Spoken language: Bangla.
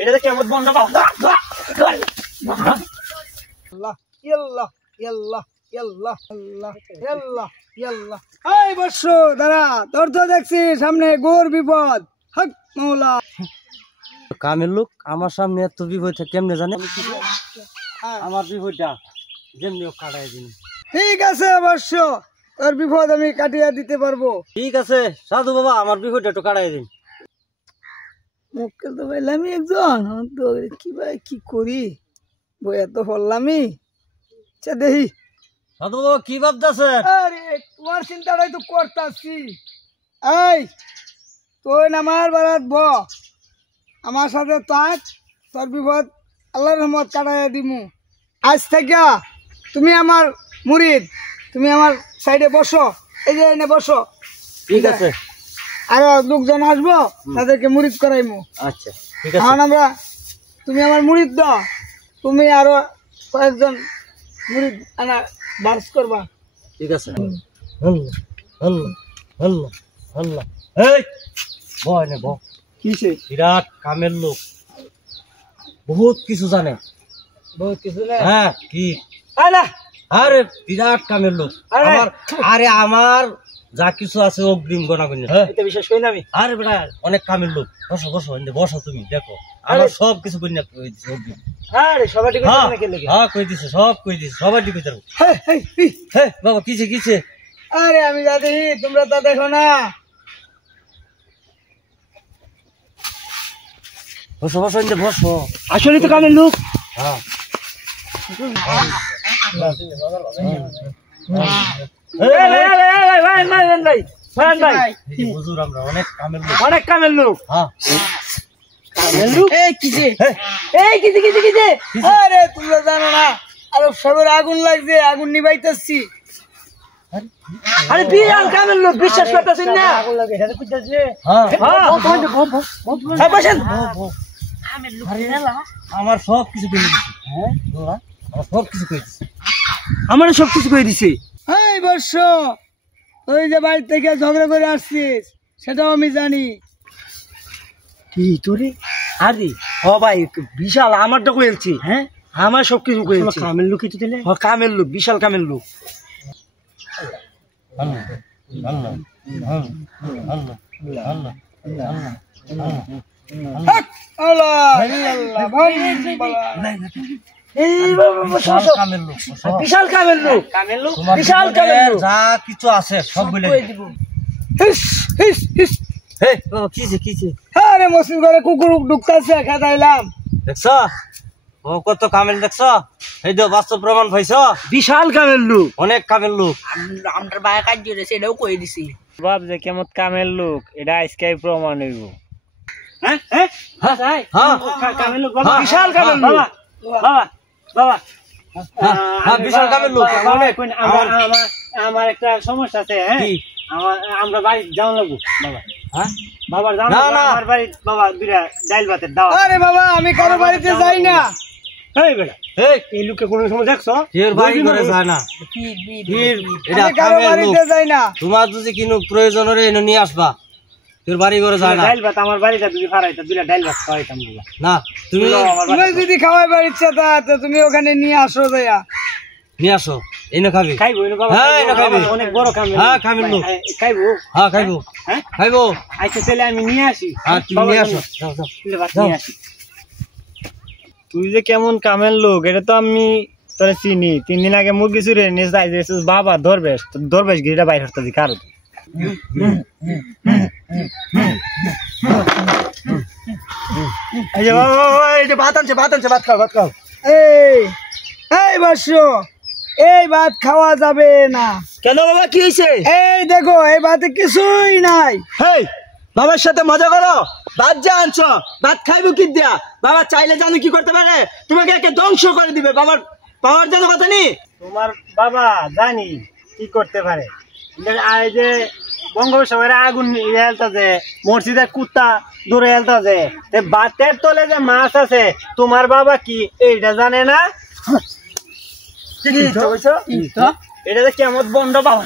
এটা কেমন বন্ধ পাও আল্লাহ ইয়াল্লাহ ইয়াল্লাহ ইয়াল্লাহ আল্লাহ ইয়াল্লাহ ইয়াল্লাহ। এই বর্ষ দাঁড়া, তোর তো দেখছি সামনে ঘোর বিপদ। হক মৌলা। কামের লোক আমার সামনে এত বিপদ কেমনে জানে? আমার বিপদটা যেমনি কাটাই দিন। ঠিক আছে বর্ষ, তোর বিপদ আমি কাটিয়ে দিতে পারবো। ঠিক আছে সাধু বাবা, আমার বিপদটা একটু কাটাই দিন। মুক্কেল তো পাইলাম একজন, তো কি ভাই কি করি, বইয়া তো পড়লামই। আচ্ছা দেখি। সাধু বাবা কি ভাবতেছে? আরে তোমার চিন্তাটাই তো করতাছি। এই তুই আমার বারাত ব, আমার সাথে থাক, তোর বিপদ আল্লাহর রহমত কাটাইয়া দিমু। আজ থেকে তুমি আমার মুরিদ, তুমি আমার সাইডে বসো, এই যে এনে বসো। ঠিক আছে। আরো লোকজন আসবো, তাদেরকে মুরিদ করাইমু। আচ্ছা ঠিক আছে। এখন আমরা, তুমি আমার মুরিদ দাও, তুমি আরো কয়েকজন মুরিদ আনা ডান্স করবা। ঠিক আছে। আল্লাহ আল্লাহ আল্লাহ আল্লাহ। এই বয় নে বয়। কিসে? বিরাট কামের লোক, বহুত কিছু জানে। বহুত কিছু না? হ্যাঁ কি? আরে আরে বিরাট কামের লোক আমার। আরে আমার যা কিছু আছে অগ্রিম গণা গণ্য। এটা বিশ্বাস করি না আমি। আরে বেটা অনেক কামের লোক। বসো বসো বসো, তুমি দেখো আমার সব কিছু গণ্য কই দিছে অগ্রিম। আরে সবাই ঠিক আছে নাকি লাগে? হ্যাঁ কই দিছে, সব কই দিছে, সবাই ঠিক আছে। হে বাবা কিছে কিছে? আরে আমি যা দেখি তোমরা তা দেখো না। বসো বসো বসো। আসলে তো কামের লোক। হ্যাঁ হুজুর আমরা অনেক কামের লোক, অনেক কামের লোক। হ্যাঁ আরে তোমরা জানো না, আরে সবের আগুন লাগছে, আগুন নিবাইতেছি। আরে বিরাট কামের লোক, বিশ্বাস করতেছেন না? আগুন লাগে এটা কইতাছে। হ্যাঁ হ্যাঁ আমার সব কিছু কই দিছে। হ্যাঁ আমার সব কিছু কই দিছে। আমার সব কিছু কই দিছে। এই বর্ষ, ওই যে বাড়ি থেকে ঝগড়া করে আসছিস, সেটাও আমি জানি। কি তোরে? আরে ও ভাই বিশাল আমারটা কইলছি। হ্যাঁ আমার সব কিছু কইলছি। কামের লোক কিছু দিলে? হ্যাঁ কামের লোক, বিশাল কামের লোক। আল্লাহ আল্লাহ আল্লাহ আল্লাহ বিশাল কামের লোক, বিশাল কামের লোক। যা কিছু আছে সব বলে দিব। কিছে কিছে? আরে মসজিদ ঘরে কুকুর ঢুকতেছে, খেদাইলাম। দেখছ ও কত কামেল, দেখছ? এই তো বাস্তব প্রমাণ পাইছ। বিশাল কামের লোক, অনেক কামের লোক। আমার ভাই কাজ দিয়েছে, এটাও কই দিছি। বাপ যে কেমন কামের লোক, এটা আজকে প্রমাণ হইব। হ্যাঁ কামের লোক বাবা, বিশাল কামের লোক বাবা, বাবা বিশাল কামের লোক। আমার একটা সমস্যা আছে। হ্যাঁ আমরা বাড়ি যাওয়া লাগবো বাবা। হ্যাঁ বাবার যাওয়া আমার বাড়ি বাবা, দুইটা ডাইল ভাতের দাওয়া। আরে বাবা আমি কারো বাড়িতে যাই না। এই বেটা এই লোককে কোনো সময় দেখছো? এর বাড়ি করে যায় না। এটা আমি কারো কামের লোক। বাড়িতে যাই না। তোমার যদি কোনো প্রয়োজন হলে এনে নিয়ে আসবা। তোর বাড়ি করে যায় না। ডাইল ভাত আমার বাড়িতে যদি ফারাইতো, দুইটা ডাইল ভাত খাওয়াইতাম বাবা। না তুমি তুমি যদি খাওয়াইবার ইচ্ছা তো তুমি ওখানে নিয়ে আসো, যাইয়া নিয়ে আসো, এনে খাবি। খাইবো না বাবা? হ্যাঁ এনে খাবি। অনেক বড় কামের। হ্যাঁ কামের লোক। খাইবো? হ্যাঁ খাইবো। হ্যাঁ খাইবো। আচ্ছা তাহলে আমি নিয়ে আসি। হ্যাঁ তুমি নিয়ে আসো। যাও যাও নিয়ে আসি। তুই যে কেমন কামের লোক এটা তো আমি তোরে চিনি। 3 দিন আগে মুরগি চুরে নিয়ে যাই বাবা ধরবেশ, ধরবেশ গিরিটা বাইর হতে কারো। এই যে বাবা, এই যে ভাত আনছে, ভাত আনছে, ভাত খাও, ভাত খাও। এই বসো, এই ভাত খাওয়া যাবে না। কেন বাবা কি হয়েছে? এই দেখো এই ভাতে কিছুই নাই। হেই বাবার সাথে মজা করো। ভাত যা আনছো, ভাত খাইবো কি দিয়া? বাবা চাইলে জানো কি করতে পারে? তোমাকে একে ধ্বংস করে দিবে। বাবার বাবার জানো কথা নেই? তোমার বাবা জানি কি করতে পারে। এই যে বঙ্গোপসাগরে আগুন হেলতাছে, মসজিদের কুত্তা দূরে হেলতাছে, বাতের তলে যে মাছ আছে, তোমার বাবা কি এইটা জানে না? এটা যে কেমন বন্ধ বাবা।